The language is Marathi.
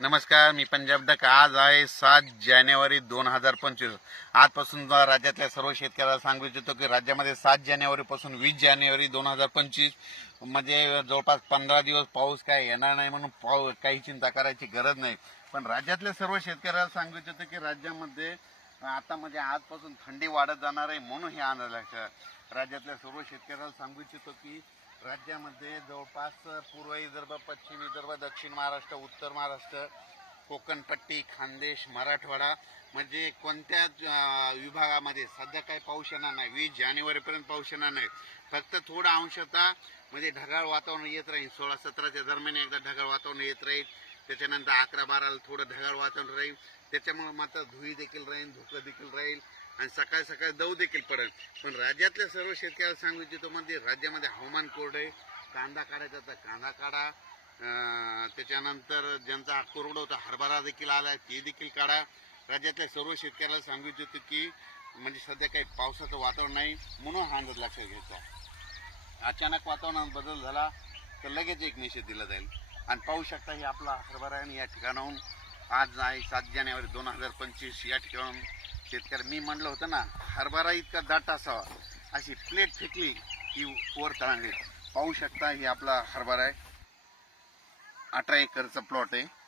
नमस्कार मी पंजाब डक आज आहे सात जानेवारी दोन हजार पंचवीस. आजपासून राज्यातल्या सर्व शेतकऱ्याला सांगू इच्छितो की राज्यामध्ये सात जानेवारीपासून वीस जानेवारी दोन हजार पंचवीस म्हणजे जवळपास पंधरा दिवस पाऊस काय येणार नाही म्हणून पाऊस काही चिंता करायची गरज नाही. पण राज्यातल्या सर्व शेतकऱ्याला सांगू इच्छितो की राज्यामध्ये आता म्हणजे आजपासून थंडी वाढत जाणार आहे म्हणून हे आणायला राज्यातल्या सर्व शेतकऱ्याला सांगू इच्छितो की राज्यामध्ये जवळपास पूर्व विदर्भ पश्चिम विदर्भ दक्षिण महाराष्ट्र उत्तर महाराष्ट्र कोकणपट्टी खानदेश मराठवाडा म्हणजे कोणत्याच विभागामध्ये सध्या काही पाऊस येणार नाही. वीस जानेवारीपर्यंत पाऊस येणार नाही. फक्त थोडं अंशतः म्हणजे ढगाळ वातावरण येत राहील. सोळा सतराच्या दरम्यान एकदा ढगाळ वातावरण येत राहील. त्याच्यानंतर अकरा बाराला थोडं ढगाळ वातावरण राहील. त्याच्यामुळे मात्र धुई देखील राहील धुकं देखील राहील. आणि सकाळी सकाळी दव देखील पडेल. पण राज्यातल्या सर्व शेतकऱ्याला सांगू इच्छितो म्हणजे राज्यामध्ये हवामान कोरडं आहे. कांदा काढायचा तर कांदा काढा. त्याच्यानंतर ज्यांचा कोरडं होता हरभरा देखील आला ते देखील काढा. राज्यातल्या सर्व शेतकऱ्याला सांगू इच्छितो की म्हणजे सध्या काही पावसाचं वातावरण नाही म्हणून हा अंदाज लक्षात घ्यायचा अचानक वातावरणात बदल झाला तर लगेच एक निषेध दिला जाईल. आणि पाहू शकता ही आपला हरभरा आहे आणि या ठिकाणाहून आज आहे सात जानेवारी दोन हजार पंचवीस. या ठिकाणाहून शेतकरी मी म्हणलं होतं ना हरभरा इतका दाट असावा. अशी प्लेट फेकली की वर तळांगली पाहू शकता ही आपला हरभरा आहे. अठरा एकरचा प्लॉट आहे.